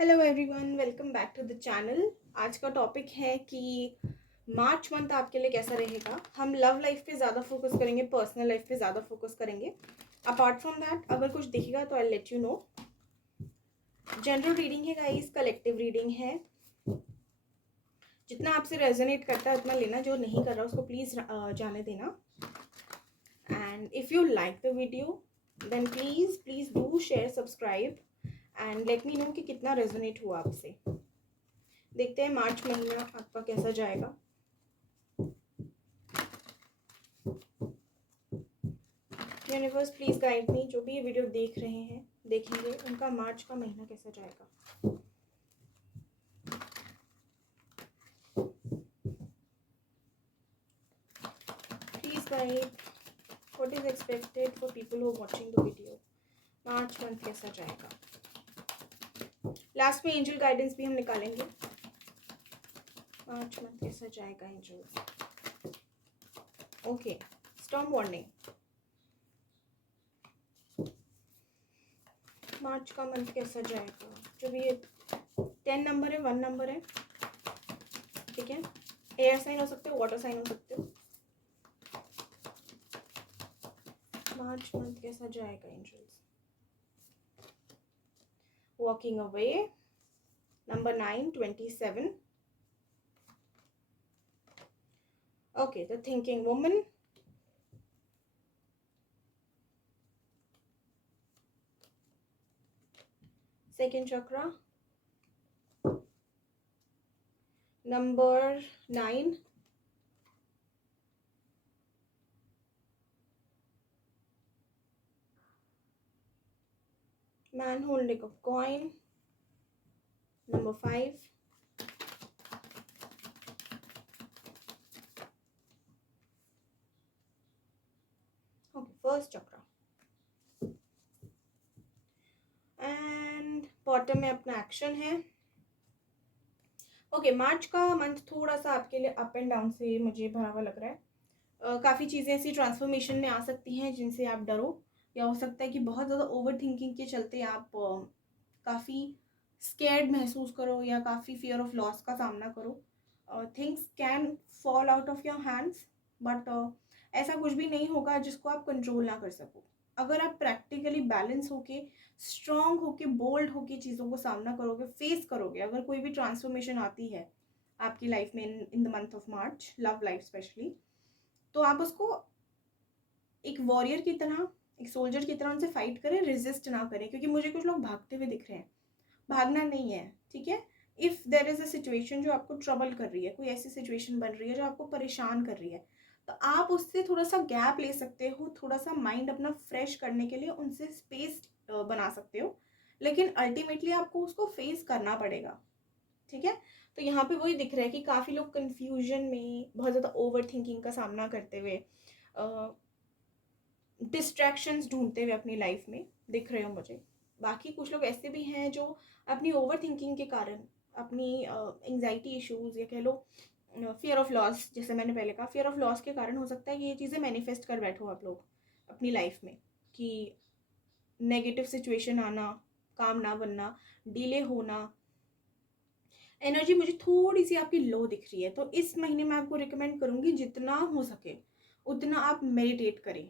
Hello everyone, welcome back to the channel. आज का topic है कि मार्च मंथ आपके लिए कैसा रहेगा। हम लव लाइफ पे ज़्यादा फोकस करेंगे, पर्सनल लाइफ पे ज़्यादा फोकस करेंगे। अपार्ट फ्रॉम दैट अगर कुछ दिखेगा तो I let you know. General reading है गाइस, कलेक्टिव रीडिंग है। जितना आपसे रेजोनेट करता है उतना लेना, जो नहीं कर रहा उसको प्लीज़ जाने देना। And if you like the video then please please do share, subscribe and let me know कि कितना रेजोनेट हुआ आपसे। देखते हैं मार्च महीना आपका कैसा जाएगा। यूनिवर्स प्लीज गाइड मी, जो भी ये वीडियो देख रहे हैं देखेंगे उनका मार्च का महीना कैसा जाएगा। Please guide what is expected for people who are watching the video. March month कैसा जाएगा। लास्ट में एंजल गाइडेंस भी हम निकालेंगे। मार्च मंथ कैसा जाएगा angels. Okay, storm warning. March का मंथ कैसा जाएगा। जो भी ये 10 नंबर है, 1 नंबर है, ठीक है। एयर साइन हो सकते हो, वाटर साइन हो सकते हो। मार्च मंथ कैसा जाएगा angels. Walking away, number 9, 27. Okay, the thinking woman. Second chakra, number 9. Man holding a coin, number 5. Okay, first chakra. And bottom में अपना एक्शन है। ओके, मार्च का मंथ थोड़ा सा आपके लिए अप एंड डाउन से मुझे भरा हुआ लग रहा है। काफ़ी चीज़ें ऐसी ट्रांसफॉर्मेशन में आ सकती हैं जिनसे आप डरो, या हो सकता है कि बहुत ज़्यादा ओवर थिंकिंग के चलते आप काफ़ी स्केर्ड महसूस करो या काफ़ी फियर ऑफ लॉस का सामना करो। Things can fall out of your hands, but ऐसा कुछ भी नहीं होगा जिसको आप कंट्रोल ना कर सको। अगर आप प्रैक्टिकली बैलेंस होके, स्ट्रांग होके, बोल्ड होके चीज़ों को सामना करोगे, फेस करोगे, अगर कोई भी ट्रांसफॉर्मेशन आती है आपकी लाइफ में in the month of March, love life specially, तो आप उसको एक वॉरियर की तरह, एक सोल्जर की तरह उनसे फाइट करें, रेजिस्ट ना करें। क्योंकि मुझे कुछ लोग भागते हुए दिख रहे हैं, भागना नहीं है, ठीक है। If there is a situation जो आपको ट्रबल कर रही है, कोई ऐसी सिचुएशन बन रही है जो आपको परेशान कर रही है, तो आप उससे थोड़ा सा गैप ले सकते हो, थोड़ा सा माइंड अपना फ्रेश करने के लिए उनसे स्पेस बना सकते हो। लेकिन अल्टीमेटली आपको उसको फेस करना पड़ेगा, ठीक है। तो यहाँ पे वही दिख रहा है कि काफ़ी लोग कन्फ्यूजन में, बहुत ज़्यादा ओवर थिंकिंग का सामना करते हुए, डिस्ट्रैक्शंस ढूंढते हुए अपनी लाइफ में दिख रहे हो मुझे। बाकी कुछ लोग ऐसे भी हैं जो अपनी ओवर थिंकिंग के कारण, अपनी एंग्जाइटी इश्यूज, या कह लो फियर ऑफ लॉस, जैसे मैंने पहले कहा, फियर ऑफ लॉस के कारण हो सकता है कि ये चीज़ें मैनिफेस्ट कर बैठो आप लोग अपनी लाइफ में, कि नेगेटिव सिचुएशन आना, काम ना बनना, डिले होना। एनर्जी मुझे थोड़ी सी आपकी लो दिख रही है, तो इस महीने मैं आपको रिकमेंड करूँगी जितना हो सके उतना आप मेडिटेट करें,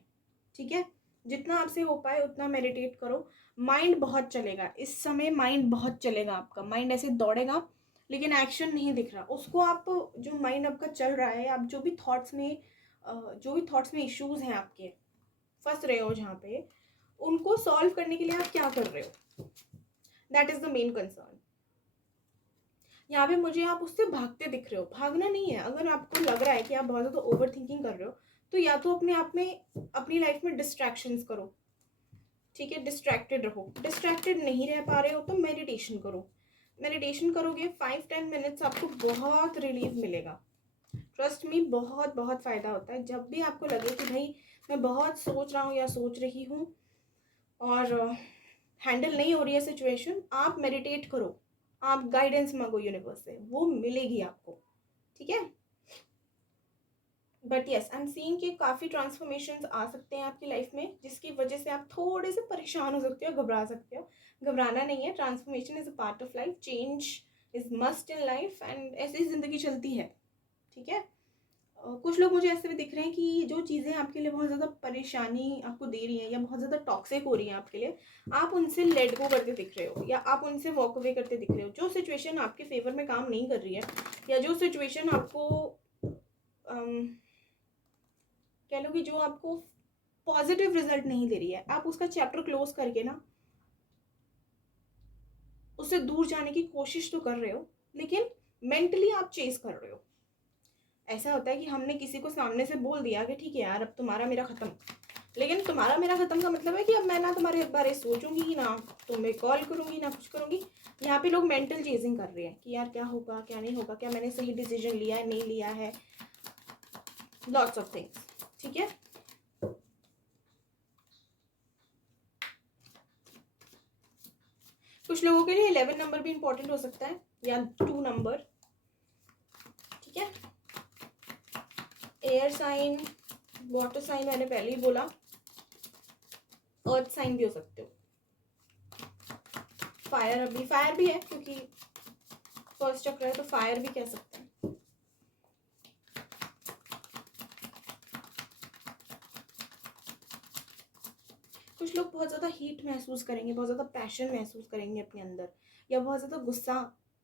ठीक है। जितना आपसे हो पाए उतना मेडिटेट करो। माइंड बहुत चलेगा इस समय, माइंड बहुत चलेगा, आपका माइंड ऐसे दौड़ेगा लेकिन एक्शन नहीं दिख रहा उसको। आप जो माइंड आपका चल रहा है, आप जो भी थॉट्स में इश्यूज हैं आपके, फंस रहे हो जहाँ पे, उनको सॉल्व करने के लिए आप क्या कर रहे हो, that is the main concern. यहाँ पे मुझे आप उससे भागते दिख रहे हो, भागना नहीं है। अगर आपको लग रहा है कि आप बहुत ज़्यादा ओवर थिंकिंग कर रहे हो, तो या तो अपने आप में, अपनी लाइफ में डिस्ट्रैक्शंस करो, ठीक है। डिस्ट्रैक्टेड रहो, डिस्ट्रैक्टेड नहीं रह पा रहे हो तो मेडिटेशन करो। मेडिटेशन करोगे 5-10 मिनट्स, आपको बहुत रिलीफ मिलेगा। ट्रस्ट मी, बहुत बहुत फ़ायदा होता है। जब भी आपको लगे कि भाई मैं बहुत सोच रहा हूँ या सोच रही हूँ और हैंडल नहीं हो रही है सिचुएशन, आप मेडिटेट करो, आप गाइडेंस मांगो यूनिवर्स से, वो मिलेगी आपको, ठीक है। But yes, I am seeing कि काफ़ी ट्रांसफॉर्मेशंस आ सकते हैं आपकी लाइफ में, जिसकी वजह से आप थोड़े से परेशान हो सकते हो, घबरा सकते हो। घबराना नहीं है, transformation is a part of life, change is must in life, and ऐसे ही ज़िंदगी चलती है, ठीक है। कुछ लोग मुझे ऐसे भी दिख रहे हैं कि जो चीज़ें आपके लिए बहुत ज़्यादा परेशानी आपको दे रही हैं या बहुत ज़्यादा टॉक्सिक हो रही हैं आपके लिए, आप उनसे लेट गो करते दिख रहे हो या आप उनसे वॉक अवे करते दिख रहे हो। जो सिचुएशन आपके फेवर में काम नहीं कर रही है या जो सिचुएशन आपको कह लो कि जो आपको पॉजिटिव रिजल्ट नहीं दे रही है, आप उसका चैप्टर क्लोज करके ना उससे दूर जाने की कोशिश तो कर रहे हो, लेकिन मेंटली आप चेस कर रहे हो। ऐसा होता है कि हमने किसी को सामने से बोल दिया कि ठीक है यार, अब तुम्हारा मेरा ख़त्म, लेकिन तुम्हारा मेरा ख़त्म का मतलब है कि अब मैं ना तुम्हारे बारे सोचूंगी, ना तुम्हें कॉल करूंगी, ना कुछ करूंगी। यहाँ पे लोग मेंटल चेजिंग कर रहे हैं कि यार क्या होगा क्या नहीं होगा, क्या मैंने सही डिसीजन लिया है नहीं लिया है, लॉट्स ऑफ थिंग्स, ठीक है। कुछ लोगों के लिए 11 नंबर भी इंपॉर्टेंट हो सकता है या 2 नंबर, ठीक है। एयर साइन, वाटर साइन मैंने पहले ही बोला, अर्थ साइन भी हो सकते हो, फायर, अभी फायर भी है क्योंकि फर्स्ट चक्र है तो फायर भी कह सकते हैं। कुछ लोग बहुत ज़्यादा हीट महसूस करेंगे, बहुत ज़्यादा पैशन महसूस करेंगे अपने अंदर, या बहुत ज़्यादा गुस्सा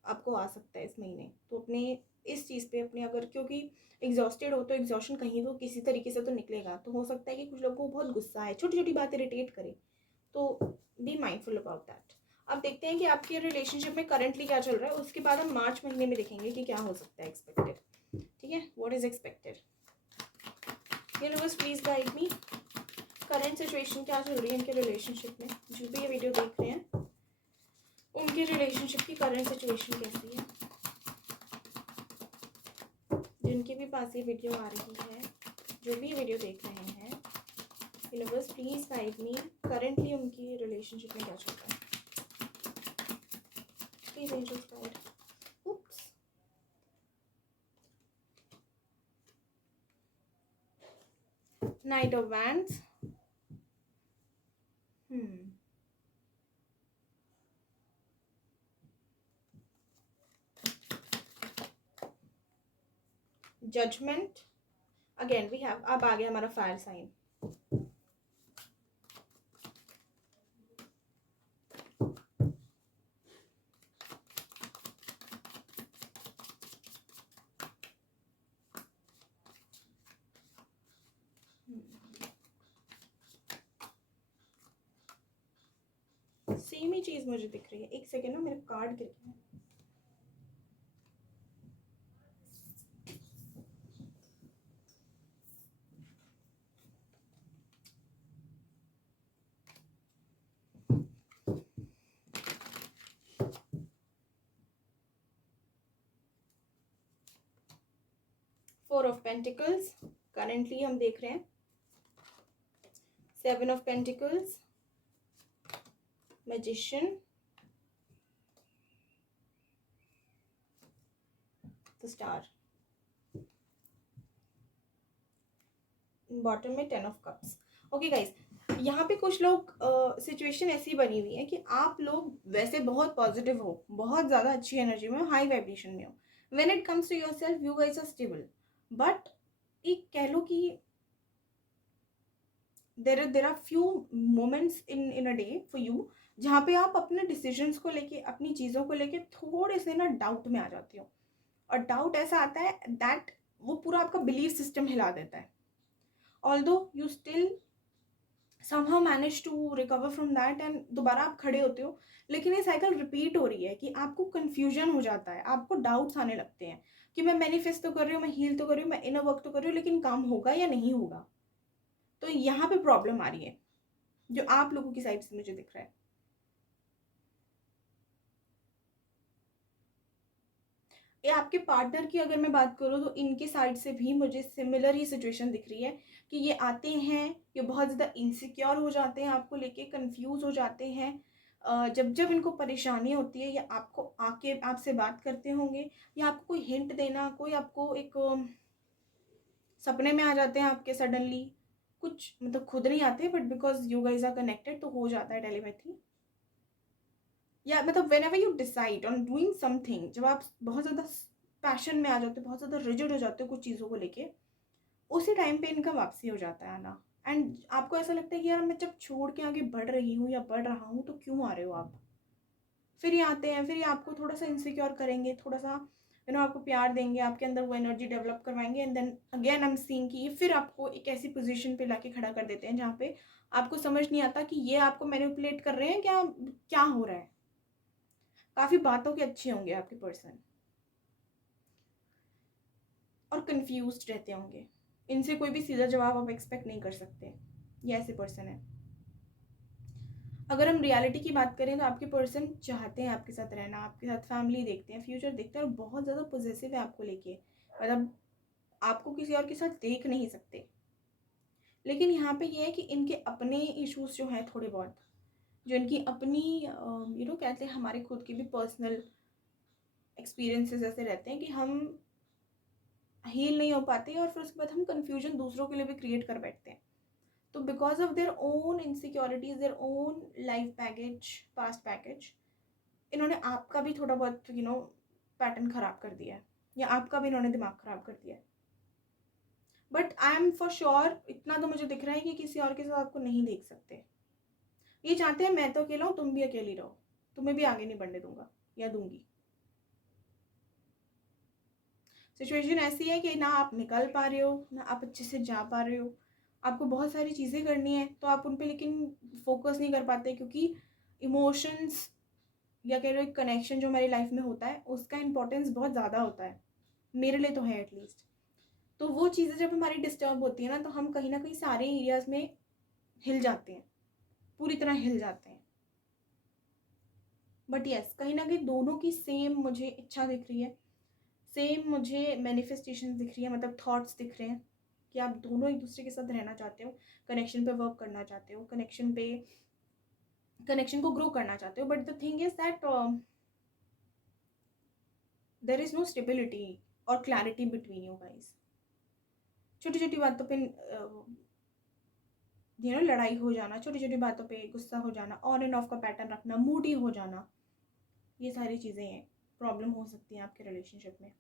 आपको आ सकता है इस महीने। तो अपने इस चीज़ पे अपने, अगर क्योंकि एग्जॉस्टेड हो तो एग्जॉशन कहीं तो किसी तरीके से तो निकलेगा, तो हो सकता है कि कुछ लोगों को बहुत गुस्सा है, छोटी छोटी बात इरिटेट करे, तो बी माइंडफुल अबाउट दैट। अब देखते हैं कि आपके रिलेशनशिप में करंटली क्या चल रहा है, उसके बाद हम मार्च महीने में देखेंगे कि क्या हो सकता है एक्सपेक्टेड, ठीक है। What is expected, universe please guide me, current situation क्या चल रही है इनके रिलेशनशिप में। जो भी ये वीडियो देख रहे हैं उनके रिलेशनशिप की करंट सिचुएशन कैसी है, जिनके भी पास ये वीडियो आ रही है, जो भी वीडियो देख रहे हैं, universe please guide me, currently उनकी रिलेशनशिप में क्या चल रहा है, please angels guide. Oops, knight of wands, judgment, again we have, अब आ गया हमारा फायर साइन, सेम ही चीज मुझे दिख रही है। एक सेकेंड ना, मेरे कार्ड गिर गया। 4 ऑफ पेंटिकल्स करेंटली हम देख रहे हैं, 7 of pentacles, magician, the star, bottom में 10 ऑफ कप्स। ओके गाइस, यहाँ पे कुछ लोग सिचुएशन ऐसी बनी हुई है कि आप लोग वैसे बहुत पॉजिटिव हो, बहुत ज़्यादा अच्छी एनर्जी में हो, हाई वाइब्रेशन में हो, when it comes to your self you guys are stable, but एक कह लो कि there are few moments in a day for you जहाँ पे आप अपने डिसीजंस को लेके, अपनी चीज़ों को लेके थोड़े से ना डाउट में आ जाती हो, और डाउट ऐसा आता है दैट वो पूरा आपका बिलीफ सिस्टम हिला देता है। Although you still somehow manage to recover from that and दोबारा आप खड़े होते हो, लेकिन ये साइकिल रिपीट हो रही है कि आपको कंफ्यूजन हो जाता है, आपको डाउट्स आने लगते हैं कि मैं मैनिफेस्ट तो कर रही हूँ, मैं हील तो कर रही हूँ, मैं इनर वर्क तो कर रही हूँ, लेकिन काम होगा या नहीं होगा। तो यहाँ पे प्रॉब्लम आ रही है जो आप लोगों की साइड से मुझे दिख रहा है। ये आपके पार्टनर की अगर मैं बात करूँ तो इनके साइड से भी मुझे सिमिलर ही सिचुएशन दिख रही है कि ये आते हैं, ये बहुत ज़्यादा इनसिक्योर हो जाते हैं, आपको लेके कंफ्यूज हो जाते हैं। जब जब इनको परेशानी होती है या आपको आके आपसे बात करते होंगे या आपको कोई हिंट देना, कोई आपको एक सपने में आ जाते हैं आपके सडनली, कुछ मतलब खुद नहीं आते but because you guys are connected तो हो जाता है टेलीपैथी। या मतलब whenever you decide on doing something, जब आप बहुत ज़्यादा पैशन में आ जाते हो, बहुत ज़्यादा रिजिड हो जाते हो कुछ चीज़ों को लेके, उसी टाइम पे इनका वापसी हो जाता है आना। एंड आपको ऐसा लगता है कि यार मैं जब छोड़ के आगे बढ़ रही हूँ या बढ़ रहा हूँ तो क्यों आ रहे हो आप। फिर ये आते हैं, फिर ये आपको थोड़ा सा इनसिक्योर करेंगे, थोड़ा सा आपको प्यार देंगे, आपके अंदर वो एनर्जी डेवलप करवाएंगे, and then again I am seeing कि ये फिर आपको एक ऐसी पोजीशन पे लाके खड़ा कर देते हैं जहाँ पे आपको समझ नहीं आता कि ये आपको मैनिपुलेट कर रहे हैं, क्या क्या हो रहा है। काफ़ी बातों के अच्छे होंगे आपके पर्सन और कंफ्यूज्ड रहते होंगे, इनसे कोई भी सीधा जवाब आप एक्सपेक्ट नहीं कर सकते। ये ऐसे पर्सन है। अगर हम रियलिटी की बात करें तो आपके पर्सन चाहते हैं आपके साथ रहना, आपके साथ फैमिली देखते हैं, फ्यूचर देखते हैं, और बहुत ज़्यादा पॉजिटिव है आपको लेके, मतलब आपको किसी और के साथ देख नहीं सकते। लेकिन यहाँ पे ये है कि इनके अपने इश्यूज जो हैं थोड़े बहुत, जो इनकी अपनी कहते हैं हमारे खुद के भी पर्सनल एक्सपीरियंसेस ऐसे रहते हैं कि हम हील नहीं हो पाते, और फिर उसके बाद हम कन्फ्यूजन दूसरों के लिए भी क्रिएट कर बैठते हैं। तो because of their own insecurities, their own life baggage, past baggage, इन्होंने आपका भी थोड़ा बहुत पैटर्न ख़राब कर दिया है, या आपका भी इन्होंने दिमाग ख़राब कर दिया है। But I am for sure, इतना तो मुझे दिख रहा है कि किसी और के साथ आपको नहीं देख सकते। ये चाहते हैं मैं तो अकेला हूँ, तुम भी अकेली रहो, तुम्हें भी आगे नहीं बढ़ने दूंगा या दूंगी। सिचुएशन ऐसी है कि ना आप निकल पा रहे हो, ना आप अच्छे से जा पा रहे हो, आपको बहुत सारी चीज़ें करनी है तो आप उन पर लेकिन फोकस नहीं कर पाते, क्योंकि इमोशंस या कह लो एक कनेक्शन जो हमारी लाइफ में होता है उसका इंपॉर्टेंस बहुत ज़्यादा होता है, मेरे लिए तो है एटलीस्ट। तो वो चीज़ें जब हमारी डिस्टर्ब होती है ना कहीं ना कहीं सारे एरियाज में हिल जाते हैं, पूरी तरह हिल जाते हैं। बट यस, कहीं ना कहीं दोनों की सेम मुझे इच्छा दिख रही है, सेम मुझे मैनिफेस्टेशन दिख रही है, मतलब थॉट्स दिख रहे हैं कि आप दोनों एक दूसरे के साथ रहना चाहते हो, कनेक्शन पे वर्क करना चाहते हो, कनेक्शन को ग्रो करना चाहते हो। But the thing is that there is no stability और क्लैरिटी बिटवीन यू गाइज। छोटी छोटी बातों पे लड़ाई हो जाना, छोटी छोटी बातों पे गुस्सा हो जाना, ऑन एंड ऑफ का पैटर्न रखना, मूडी हो जाना, ये सारी चीज़ें हैं, प्रॉब्लम हो सकती हैं आपके रिलेशनशिप में।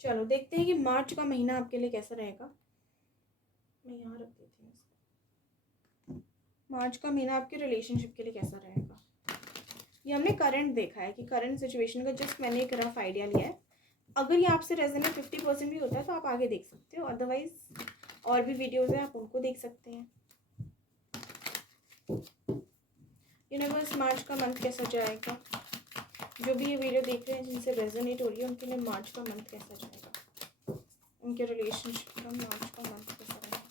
चलो देखते हैं कि मार्च का महीना आपके लिए कैसा रहेगा। मैं यहाँ रख देती हूँ इसको। मार्च का महीना आपके रिलेशनशिप के लिए कैसा रहेगा, ये हमने करंट देखा है कि करंट सिचुएशन का जस्ट मैंने एक रफ आइडिया लिया है। अगर ये आपसे रेजोनेट 50% भी होता है तो आप आगे देख सकते हो, अदरवाइज और भी वीडियोज़ हैं, आप उनको देख सकते हैं। यूनिवर्स मार्च का मंथ कैसा जाएगा, जो भी ये वीडियो देख रहे हैं जिनसे रेजोनेट हो रही है उनके लिए मार्च का मंथ कैसा जाएगा, उनके रिलेशनशिप का मार्च का मंथ कैसा रहेगा।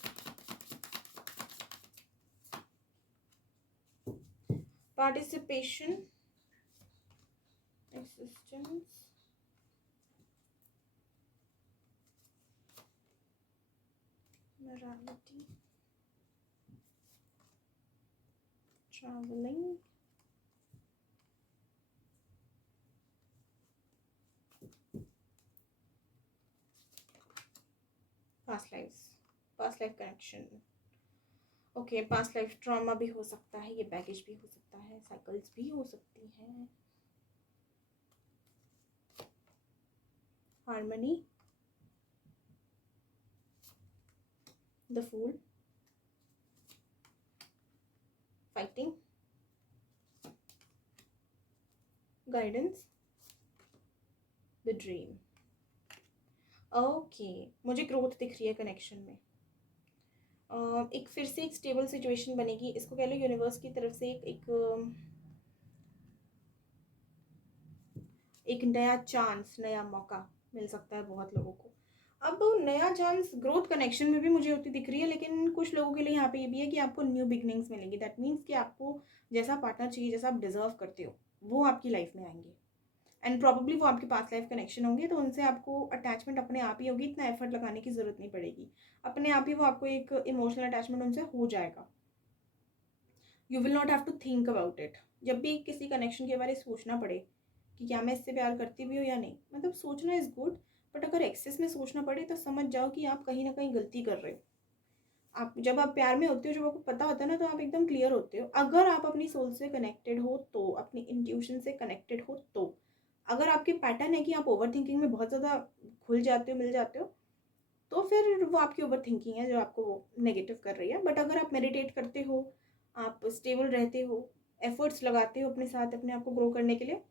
Participation, existence, morality, traveling, past life connection. Okay, past life trauma भी हो सकता है, ये बैगेज भी हो सकता है, साइकिल्स भी हो सकती हैं। Harmony, the fool, fighting, guidance, the dream. Okay, मुझे ग्रोथ दिख रही है कनेक्शन में। एक फिर से एक स्टेबल सिचुएशन बनेगी, इसको कह लो यूनिवर्स की तरफ से एक नया चांस, नया मौका मिल सकता है बहुत लोगों को। अब नया चांस ग्रोथ कनेक्शन में भी मुझे होती दिख रही है, लेकिन कुछ लोगों के लिए यहाँ पे ये भी है कि आपको न्यू बिगनिंग्स मिलेंगी। दैट मीन्स कि आपको जैसा पार्टनर चाहिए, जैसा आप डिजर्व करते हो, वो आपकी लाइफ में आएंगे, एंड प्रॉब्ली वो आपके पास लाइफ कनेक्शन होंगे, तो उनसे आपको अटैचमेंट अपने आप ही होगी, इतना एफर्ट लगाने की ज़रूरत नहीं पड़ेगी, अपने आप ही वो आपको एक इमोशनल अटैचमेंट उनसे हो जाएगा। You will not have to think about it. जब भी किसी कनेक्शन के बारे में सोचना पड़े कि क्या मैं इससे प्यार करती भी हूँ या नहीं, मतलब सोचना इज़ गुड, बट अगर एक्सेस में सोचना पड़े तो समझ जाओ कि आप कहीं ना कहीं गलती कर रहे हो। जब आप प्यार में होते हो, जब आपको पता होता है ना, तो आप एकदम क्लियर होते हो। अगर आप अपनी सोल से कनेक्टेड हो तो, अपनी इंट्यूशन से कनेक्टेड हो तो, अगर आपके पैटर्न है कि आप ओवर थिंकिंग में बहुत ज़्यादा खुल जाते हो, मिल जाते हो, तो फिर वो आपकी ओवर थिंकिंग है जो आपको नेगेटिव कर रही है। बट अगर आप मेडिटेट करते हो, आप स्टेबल रहते हो, एफर्ट्स लगाते हो अपने साथ अपने आप को ग्रो करने के लिए,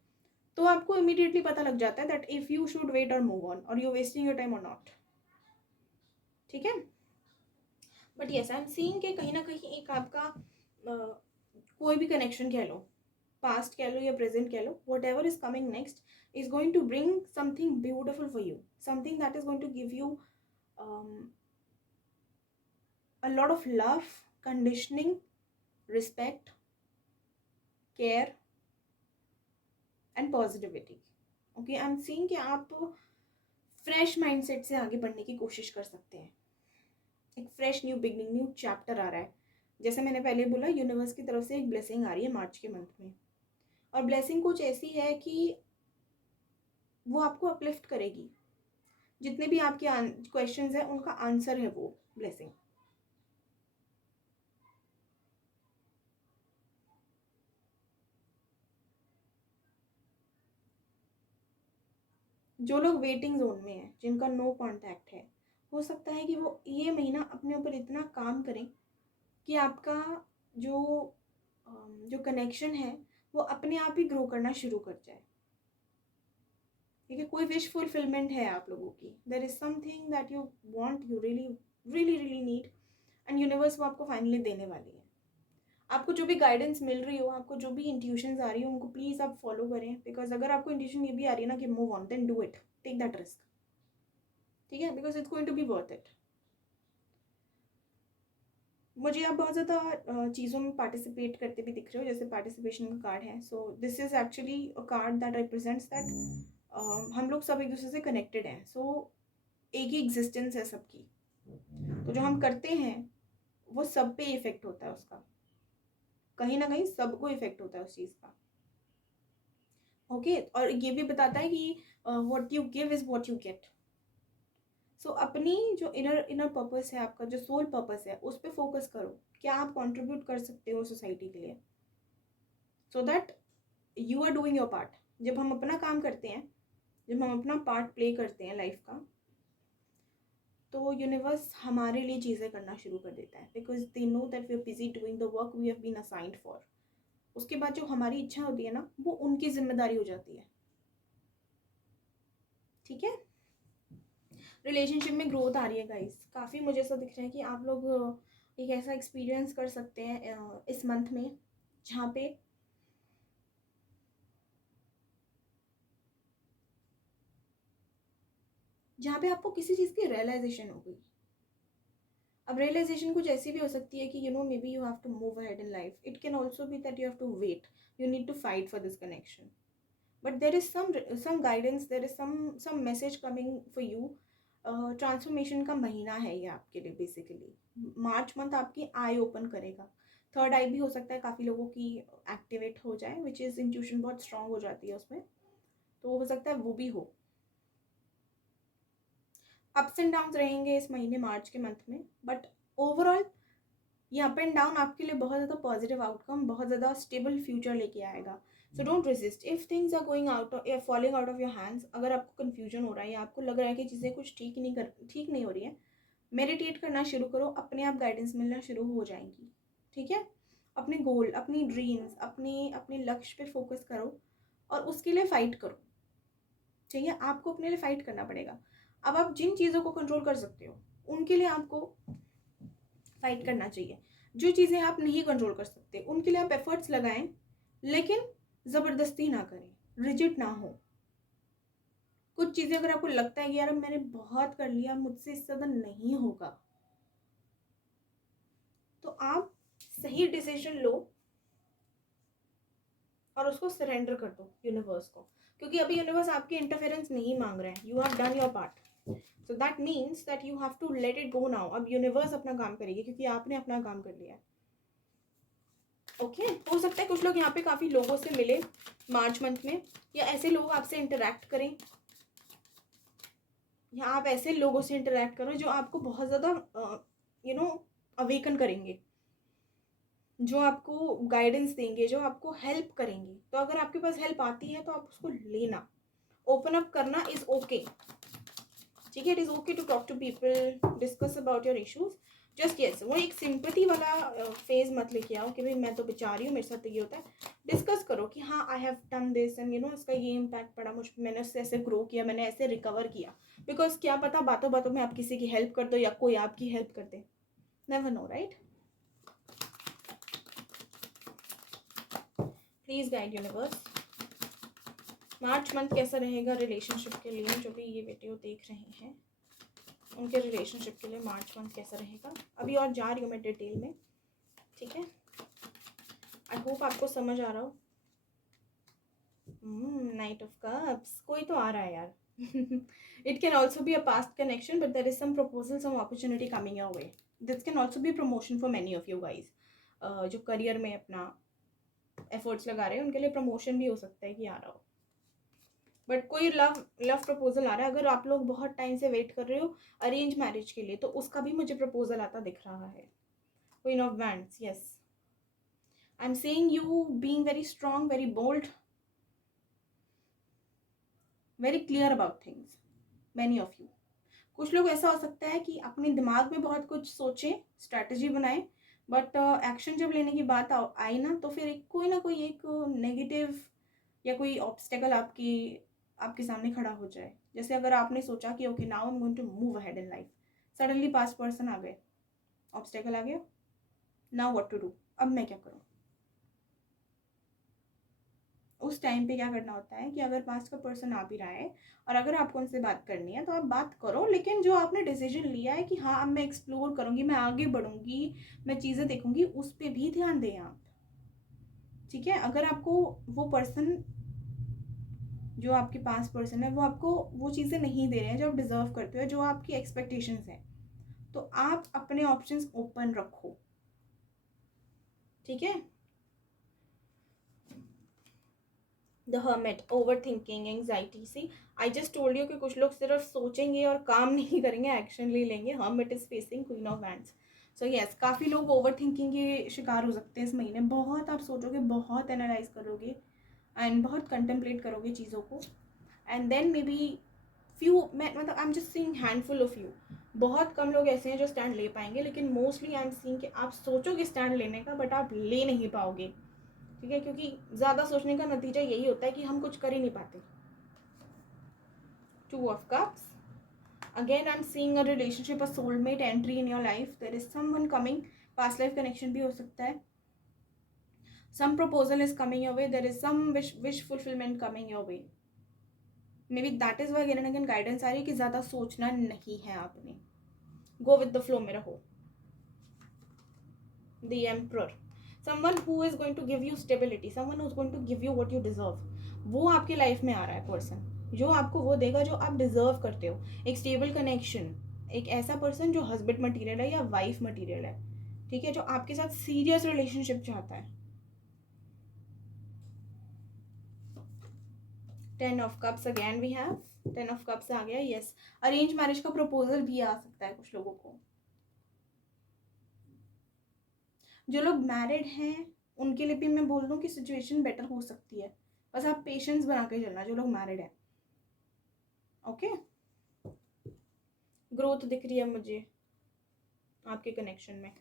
तो आपको इमीडिएटली पता लग जाता है that if you should wait और मूव ऑन, और यू वेस्टिंग योर टाइम और नॉट। ठीक है। But yes, I am seeing कि कहीं ना कहीं एक आपका कोई भी कनेक्शन कह लो, पास्ट कह लो या प्रेजेंट कह लो, whatever is coming next is going to bring something beautiful for you, something that is going to give you a lot of love, conditioning, respect, care and positivity. Okay, I'm seeing कि आप fresh mindset से आगे बढ़ने की कोशिश कर सकते हैं। एक fresh new beginning, new chapter आ रहा है। जैसे मैंने पहले बोला, यूनिवर्स की तरफ से एक ब्लेसिंग आ रही है मार्च के मंथ में, और ब्लेसिंग कुछ ऐसी है कि वो आपको अपलिफ्ट करेगी। जितने भी आपके क्वेश्चंस हैं उनका आंसर है वो ब्लेसिंग। जो लोग वेटिंग जोन में हैं, जिनका नो कांटेक्ट है, हो सकता है कि वो ये महीना अपने ऊपर इतना काम करें कि आपका जो जो कनेक्शन है वो अपने आप ही ग्रो करना शुरू कर जाए। ठीक है, कोई विश फुलफिलमेंट है आप लोगों की, there is something that you want, you really really really need, and universe वो आपको फाइनली देने वाली है। आपको जो भी गाइडेंस मिल रही हो, आपको जो भी इंट्यूशंस आ रही हो, उनको प्लीज़ आप फॉलो करें। बिकॉज अगर आपको इंट्यूशन ये भी आ रही है ना कि move on, then do it, take that risk. ठीक है, because it's going to be worth it. मुझे आप बहुत ज़्यादा चीज़ों में पार्टिसिपेट करते भी दिख रहे हो, जैसे पार्टिसिपेशन का कार्ड है। So this is actually a card that represents that हम लोग सब एक दूसरे से कनेक्टेड हैं। सो एक ही एग्जिस्टेंस है सबकी, तो जो हम करते हैं वो सब पे इफेक्ट होता है उसका, कहीं ना कहीं सबको इफेक्ट होता है उस चीज़ का। ओके, और ये भी बताता है कि what you give is what you get. So अपनी जो इनर इनर पर्पस है, आपका जो सोल पर्पस है, उस पर फोकस करो। क्या आप कंट्रीब्यूट कर सकते हो सोसाइटी के लिए, so that you are doing your part. जब हम अपना काम करते हैं, जब हम अपना पार्ट प्ले करते हैं लाइफ का, तो यूनिवर्स हमारे लिए चीज़ें करना शुरू कर देता है, because they know that we are busy doing the work we have been assigned for. उसके बाद जो हमारी इच्छा होती है ना, वो उनकी जिम्मेदारी हो जाती है। ठीक है, रिलेशनशिप में ग्रोथ आ रही है गाइस। काफ़ी मुझे ऐसा दिख रहा है कि आप लोग एक ऐसा एक्सपीरियंस कर सकते हैं इस मंथ में, जहाँ पे आपको किसी चीज़ की रियलाइजेशन हो गई। अब रियलाइजेशन कुछ ऐसी भी हो सकती है कि you know maybe you have to move ahead in life. It can also be that you have to wait, you need to fight for this connection, but there is some guidance, there is some message coming for you। Transformation का महीना है ये आपके लिए। Basically March month आपकी I open करेगा। Third आई भी हो सकता है काफ़ी लोगों की एक्टिवेट हो जाए, विच इज़ इंट्यूशन बहुत स्ट्रांग हो जाती है उसमें, तो हो सकता है वो भी हो। अप्स एंड डाउन रहेंगे इस महीने मार्च के मंथ में, बट ओवरऑल ये अप एंड डाउन आपके लिए बहुत ज़्यादा पॉजिटिव आउटकम, बहुत ज़्यादा स्टेबल फ्यूचर लेके आएगा। So don't resist if things are going out या falling out of your hands. अगर आपको कन्फ्यूजन हो रहा है या आपको लग रहा है कि चीज़ें कुछ ठीक नहीं हो रही है, मेडिटेट करना शुरू करो, अपने आप गाइडेंस मिलना शुरू हो जाएंगी। ठीक है, अपने गोल, अपनी ड्रीम्स, अपने अपने लक्ष्य पे फोकस करो और उसके लिए फाइट करो। ठीक है, आपको अपने लिए फाइट करना पड़ेगा। अब आप जिन चीज़ों को कंट्रोल कर सकते हो उनके लिए आपको फाइट करना चाहिए। जो चीज़ें आप नहीं कंट्रोल कर सकते उनके लिए आप एफर्ट्स लगाएं, लेकिन ज़बरदस्ती ना करें, रिजिड ना हो। कुछ चीज़ें अगर आपको लगता है कि यार मैंने बहुत कर लिया, मुझसे इससे ज़्यादा नहीं होगा, तो आप सही डिसीजन लो और उसको सरेंडर कर दो यूनिवर्स को, क्योंकि अभी यूनिवर्स आपकी इंटरफेरेंस नहीं मांग रहे हैं। You have done your part, so that means that you have to let it go now. अब यूनिवर्स अपना काम करेगी क्योंकि आपने अपना काम कर लिया है। ओके, हो सकता है कुछ लोग यहाँ पे काफ़ी लोगों से मिले मार्च मंथ में, या ऐसे लोग आपसे इंटरेक्ट करें, या आप ऐसे लोगों से इंटरेक्ट करो जो आपको बहुत ज़्यादा यू नो अवेकन करेंगे, जो आपको गाइडेंस देंगे, जो आपको हेल्प करेंगे। तो अगर आपके पास हेल्प आती है तो आप उसको लेना, ओपन अप करना इज़ ओके, ठीक है। It is okay to talk to people, discuss about your issues, just yes वो एक सिंपैथी वाला फेज मत लेके आओ कि भाई मैं तो बेचारी हूँ, मेरे साथ तो ये होता है। डिस्कस करो कि हाँ I have done this and you know इसका ये इम्पैक्ट पड़ा मुझ, मैंने उससे ऐसे ग्रो किया, मैंने ऐसे रिकवर किया। बिकॉज क्या पता बातों बातों में आप किसी की हेल्प कर दो या कोई आपकी हेल्प कर दे, never know, right. Please guide universe, March month कैसा रहेगा रिलेशनशिप के लिए, जो भी ये वीडियो देख रहे हैं उनके रिलेशनशिप के लिए मार्च मंथ कैसा रहेगा। अभी और जा रही हूँ मैं डिटेल में, ठीक है। आई होप आपको समझ आ रहा हो। नाइट ऑफ कप्स, कोई तो आ रहा है यार। It can also be a past connection but there is some proposal, some opportunity coming your way. This can also be promotion for many of you guys, जो करियर में अपना efforts लगा रहे हैं उनके लिए प्रमोशन भी हो सकता है कि आ रहा हो। बट कोई लव प्रपोजल आ रहा है। अगर आप लोग बहुत टाइम से वेट कर रहे हो अरेंज मैरिज के लिए, तो उसका भी मुझे प्रपोजल आता दिख रहा है। Queen of wands, yes, I am saying you being very strong, very bold, very clear about things, many of you. कुछ लोग ऐसा हो सकता है कि अपने दिमाग में बहुत कुछ सोचें, स्ट्रैटेजी बनाएं, बट एक्शन जब लेने की बात आई ना, तो फिर कोई ना कोई एक नेगेटिव या कोई ऑब्स्टेकल आपके सामने खड़ा हो जाए। जैसे अगर आपने सोचा कि okay now I am going to move ahead in life, suddenly past person आ गए, ऑब्स्टेकल आ गया, नाउ व्हाट टू डू, अब मैं क्या करूँ। उस टाइम पे क्या करना होता है कि अगर पास्ट का पर्सन आ भी रहा है और अगर आपको उनसे बात करनी है तो आप बात करो, लेकिन जो आपने डिसीजन लिया है कि हाँ अब मैं एक्सप्लोर करूँगी, मैं आगे बढ़ूंगी, मैं चीज़ें देखूंगी, उस पर भी ध्यान दें आप, ठीक है। अगर आपको वो पर्सन, जो आपके पास पर्सन है, वो आपको वो चीज़ें नहीं दे रहे हैं जो आप डिजर्व करते हो, जो आपकी एक्सपेक्टेशंस हैं, तो आप अपने ऑप्शंस ओपन रखो, ठीक है। The hermit, overthinking, anxiety. See I just told you कि कुछ लोग सिर्फ सोचेंगे और काम नहीं करेंगे, एक्शन ले लेंगे। Hermit is facing queen of wands. So yes, काफ़ी लोग ओवर थिंकिंग के शिकार हो सकते हैं इस महीने। बहुत आप सोचोगे, बहुत एनालाइज करोगे एंड बहुत कंटेम्पलेट करोगे चीज़ों को, and then may be few, मैं मतलब I am just seeing handful of you. बहुत कम लोग ऐसे हैं जो स्टैंड ले पाएंगे, लेकिन मोस्टली आई एम सीइंग कि आप सोचोगे स्टैंड लेने का बट आप ले नहीं पाओगे, ठीक है। क्योंकि ज़्यादा सोचने का नतीजा यही होता है कि हम कुछ कर ही नहीं पाते। Two of cups, again I am seeing a relationship, a soulmate entry in your life, there is someone coming, past life connection भी हो सकता है। Some proposal is coming your way, there is some wish fulfilment coming your way. Maybe that is why again and again guidance आ रही है कि ज़्यादा सोचना नहीं है आपने, गो विद द फ्लो में रहो। The emperor, someone who is going to give you stability, someone who is going to give you what you deserve, वो आपके लाइफ में आ रहा है पर्सन, जो आपको वो देगा जो आप डिजर्व करते हो। एक स्टेबल कनेक्शन, एक ऐसा पर्सन जो हस्बैंड मटेरियल है या वाइफ मटेरियल है, ठीक है, जो आपके साथ सीरियस रिलेशनशिप चाहता है। 10 of cups, again we have 10 of cups आ गया, यस। अरेंज मैरिज का प्रपोजल भी आ सकता है कुछ लोगों को। जो लोग मैरिड हैं उनके लिए भी मैं बोल दूँ कि सिचुएशन बेटर हो सकती है, बस आप पेशेंस बना के चलना जो लोग मैरिड हैं, ओके। ग्रोथ दिख रही है मुझे आपके कनेक्शन में।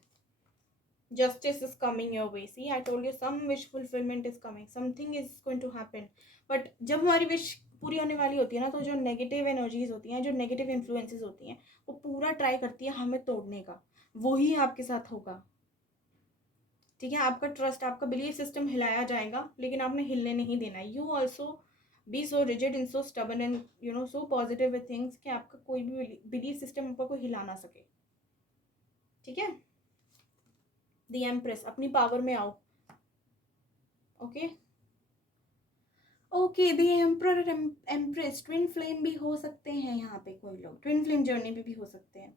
Justice is coming your way, see I told you some wish fulfilment is coming, something is going to happen. But जब हमारी विश पूरी होने वाली होती है ना, तो जो नेगेटिव एनर्जीज होती हैं, जो नेगेटिव इन्फ्लुएंसेस होती हैं, वो पूरा ट्राई करती है हमें तोड़ने का। वही आपके साथ होगा, ठीक है। आपका ट्रस्ट, आपका बिलीफ सिस्टम हिलाया जाएगा, लेकिन आपने हिलने नहीं देना। You also be so rigid and so stubborn and you know so positive with things कि आपका कोई भी बिलीफ सिस्टम आपको हिला ना सके, ठीक है। द एम्प्रेस, अपनी पावर में आओ, okay okay. The emperor, empress, twin flame भी हो सकते हैं यहाँ पे, कोई लोग ट्विन फ्लेम जर्नी भी हो सकते हैं।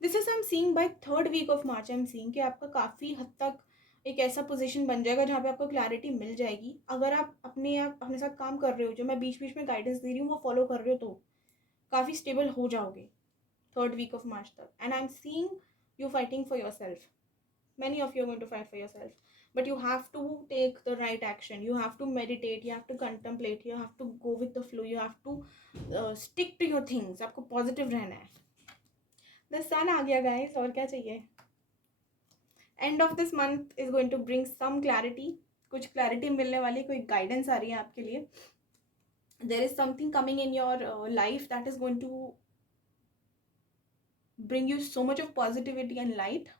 This is I am seeing by third week of March, I am seeing कि आपका काफ़ी हद तक एक ऐसा पोजीशन बन जाएगा जहाँ पे आपको क्लैरिटी मिल जाएगी। अगर आप अपने साथ काम कर रहे हो, जो मैं बीच बीच में गाइडेंस दे रही हूँ वो फॉलो कर रहे हो, तो काफ़ी स्टेबल हो जाओगे थर्ड वीक ऑफ मार्च तक। And I am seeing you fighting for your self. Many of you are going to fight for yourself, but you have to take the right action. You have to meditate, you have to contemplate, you have to go with the flow, you have to stick to your things. आपको positive रहना है. The sun आ गया guys, और क्या चाहिए. End of this month is going to bring some clarity. कुछ clarity मिलने वाली, कोई guidance आ रही है आपके लिए. There is something coming in your life that is going to bring you so much of positivity and light.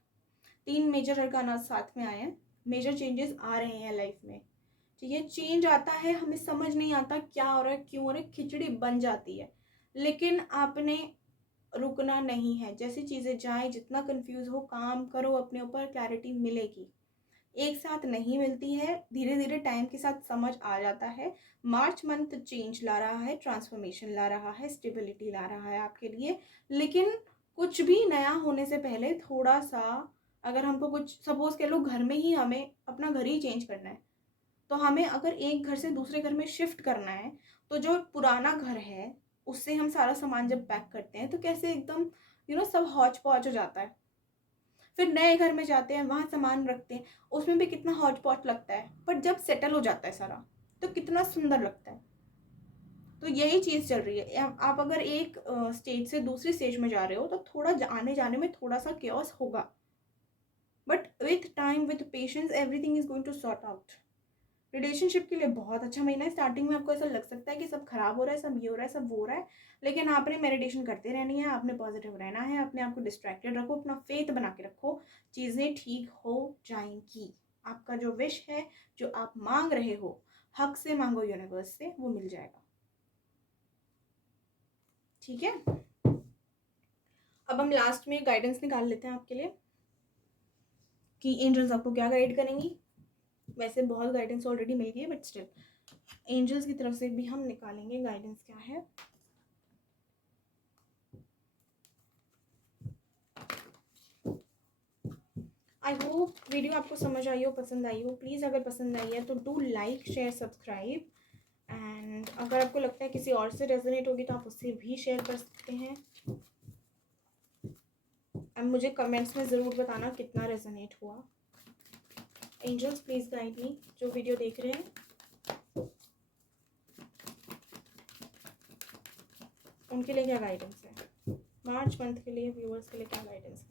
3 major arcana साथ में आए हैं. मेजर चेंजेस आ रहे हैं लाइफ में. ठीक है, चेंज आता है, हमें समझ नहीं आता क्या हो रहा है, क्यों हो रहा है, खिचड़ी बन जाती है. लेकिन आपने रुकना नहीं है. जैसी चीज़ें जाए, जितना कंफ्यूज हो, काम करो अपने ऊपर, क्लैरिटी मिलेगी. एक साथ नहीं मिलती है, धीरे धीरे टाइम के साथ समझ आ जाता है. मार्च मंथ चेंज ला रहा है, ट्रांसफॉर्मेशन ला रहा है, स्टेबिलिटी ला रहा है आपके लिए. लेकिन कुछ भी नया होने से पहले थोड़ा सा, अगर हमको कुछ सपोज कह लो घर में ही हमें अपना घर ही चेंज करना है, तो हमें अगर एक घर से दूसरे घर में शिफ्ट करना है, तो जो पुराना घर है उससे हम सारा सामान जब पैक करते हैं तो कैसे एकदम सब हौच पौच हो जाता है. फिर नए घर में जाते हैं, वहाँ सामान रखते हैं, उसमें भी कितना हौच पौच लगता है. पर जब सेटल हो जाता है सारा तो कितना सुंदर लगता है. तो यही चीज़ चल रही है. आप अगर एक स्टेज से दूसरी स्टेज में जा रहे हो तो थोड़ा आने जाने में थोड़ा सा केओस होगा, but with time, with patience, everything is going to sort out. Relationship के लिए बहुत अच्छा महीना है. स्टार्टिंग में आपको ऐसा लग सकता है कि सब खराब हो रहा है, सब ये हो रहा है, सब वो हो रहा है, लेकिन आपने मेडिटेशन करते रहनी है, आपने पॉजिटिव रहना है, अपने आप को डिस्ट्रैक्टेड रखो, अपना फेथ बना के रखो, चीज़ें ठीक हो जाएंगी. आपका जो विश है, जो आप मांग रहे हो, हक से मांगो, यूनिवर्स से, वो मिल जाएगा. ठीक है, अब हम लास्ट में गाइडेंस निकाल लेते हैं आपके लिए कि एंजल्स आपको क्या गाइड करेंगी. वैसे बहुत गाइडेंस ऑलरेडी मिल गई है, बट स्टिल एंजल्स की तरफ से भी हम निकालेंगे गाइडेंस क्या है. आई होप वीडियो आपको समझ आई हो, पसंद आई हो. प्लीज़ अगर पसंद आई है तो do like, share, subscribe. And अगर आपको लगता है किसी और से रेजोनेट होगी तो आप उससे भी शेयर कर सकते हैं. अब मुझे कमेंट्स में ज़रूर बताना कितना रेजोनेट हुआ. एंजल्स प्लीज़ गाइड मी, जो वीडियो देख रहे हैं उनके लिए क्या गाइडेंस है. मार्च मंथ के लिए व्यूअर्स के लिए क्या गाइडेंस है.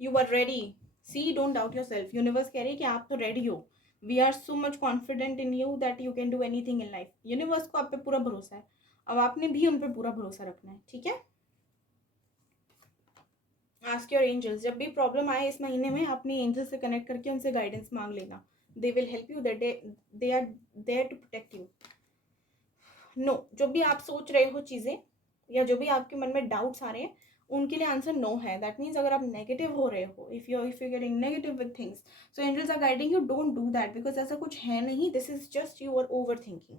You are ready. See, don't doubt yourself. Universe कह रही है कि आप तो रेडी हो. We are so much confident in you that you can do anything in life. Universe को आप पे पूरा भरोसा है. अब आपने भी उन पर पूरा भरोसा रखना है. ठीक है, आस्क योर एंजल्स. जब भी प्रॉब्लम आए इस महीने में, अपनी एंजल्स से कनेक्ट करके उनसे गाइडेंस मांग लेना. They will help you, they are there to protect you. No, जो भी आप सोच रहे हो चीज़ें, या जो भी आपके मन में डाउट्स आ रहे हैं, उनके लिए आंसर नो है. दैट मीन्स अगर आप नेगेटिव हो रहे हो, if you getting negative with things, so angels are guiding you, don't do that, because ऐसा कुछ है नहीं. This is just your overthinking.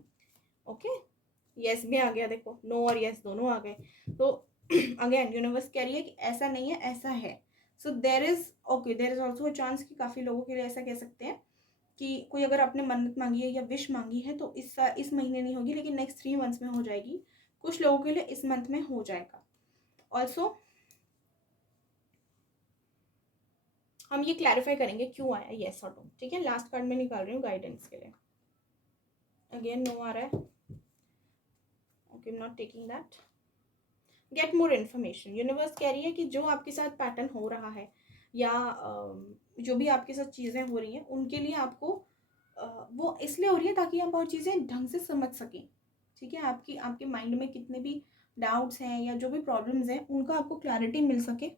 Okay, yes भी आ गया, देखो नो और येस दोनों आ गए. तो अगेन यूनिवर्स कह रही है कि ऐसा नहीं है, ऐसा है. So there is also a chance कि काफ़ी लोगों के लिए ऐसा कह सकते हैं कि कोई अगर आपने मन्नत मांगी है या विश मांगी है तो इस महीने नहीं होगी, लेकिन नेक्स्ट 3 मंथ्स में हो जाएगी. कुछ लोगों के लिए इस मंथ में हो जाएगा. ऑल्सो हम ये क्लैरिफाई करेंगे क्यों आया येस और नो. ठीक है, लास्ट कार्ड में निकाल रही हूँ गाइडेंस के लिए. अगेन नो आ रहा है. Okay, I am not taking that. Get more information. Universe कह रही है कि जो आपके साथ पैटर्न हो रहा है, या जो भी आपके साथ चीज़ें हो रही हैं, उनके लिए आपको वो इसलिए हो रही है ताकि आप और चीज़ें ढंग से समझ सकें. ठीक है, आपके माइंड में कितने भी डाउट्स हैं या जो भी प्रॉब्लम्स हैं, उनका आपको क्लैरिटी मिल सके,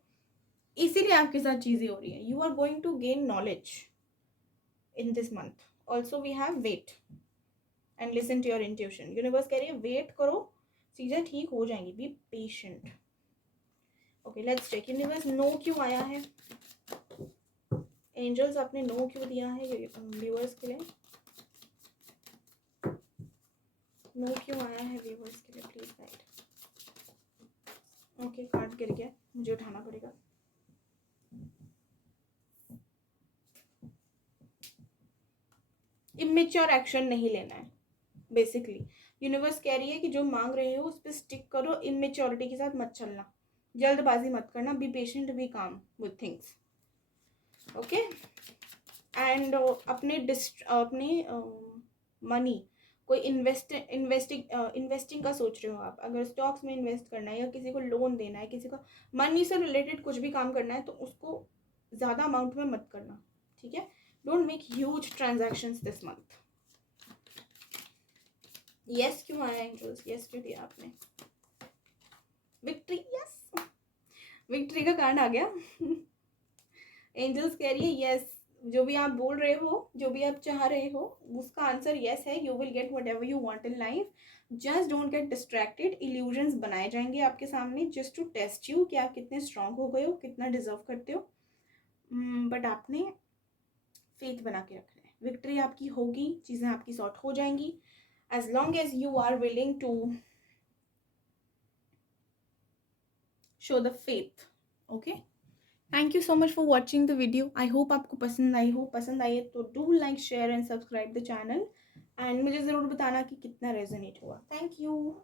इसीलिए आपके साथ चीज़ें हो रही हैं. You are going to gain knowledge in this month. Also we have wait and listen to your intuition. Universe कह रही है वेट करो, चीज़ें ठीक हो जाएंगी. Be patient. Okay, let's check. Universe no क्यों आया है. एंजल्स आपने नो क्यों दिया है व्यूअर्स के लिए. नो क्यों आया है व्यूअर्स के लिए, प्लीज गाइड. ओके, कार्ड गिर गया, मुझे उठाना पड़ेगा. इमेच्योर एक्शन नहीं लेना है. बेसिकली यूनिवर्स कह रही है कि जो मांग रहे हो उस पर स्टिक करो, इमेच्योरिटी के साथ मत चलना, जल्दबाजी मत करना, बी पेशेंट, बी काम विद थिंग्स, ओके। एंड अपने मनी कोई इन्वेस्टिंग का सोच रहे हो आप, अगर स्टॉक्स में इन्वेस्ट करना है या किसी को लोन देना है, किसी का मनी से रिलेटेड कुछ भी काम करना है, तो उसको ज़्यादा अमाउंट में मत करना, ठीक है। Don't make huge transactions this month. Yes क्यों आया एंजल्स, यस क्यों दिया आपने? विक्ट्री, यस, विक्ट्री का कार्ड आ गया। एंजल्स कह रही है यस, जो भी आप बोल रहे हो, जो भी आप चाह रहे हो, उसका आंसर यस है। You will get what ever you want in life, just don't get distracted. Illusions बनाए जाएंगे आपके सामने जस्ट टू टेस्ट यू कि आप कितने स्ट्रांग हो गए हो, कितना डिजर्व करते हो, बट आपने फेथ बना के रखना है। विक्ट्री आपकी होगी, चीज़ें आपकी सॉर्ट हो जाएंगी, as long as you are willing to show the faith, okay। thank you so much for watching the video। I hope आपको पसंद आई हो, पसंद आई है तो do like, share and subscribe the channel, and मुझे ज़रूर बताना कि कितना रेजोनेट हुआ। Thank you.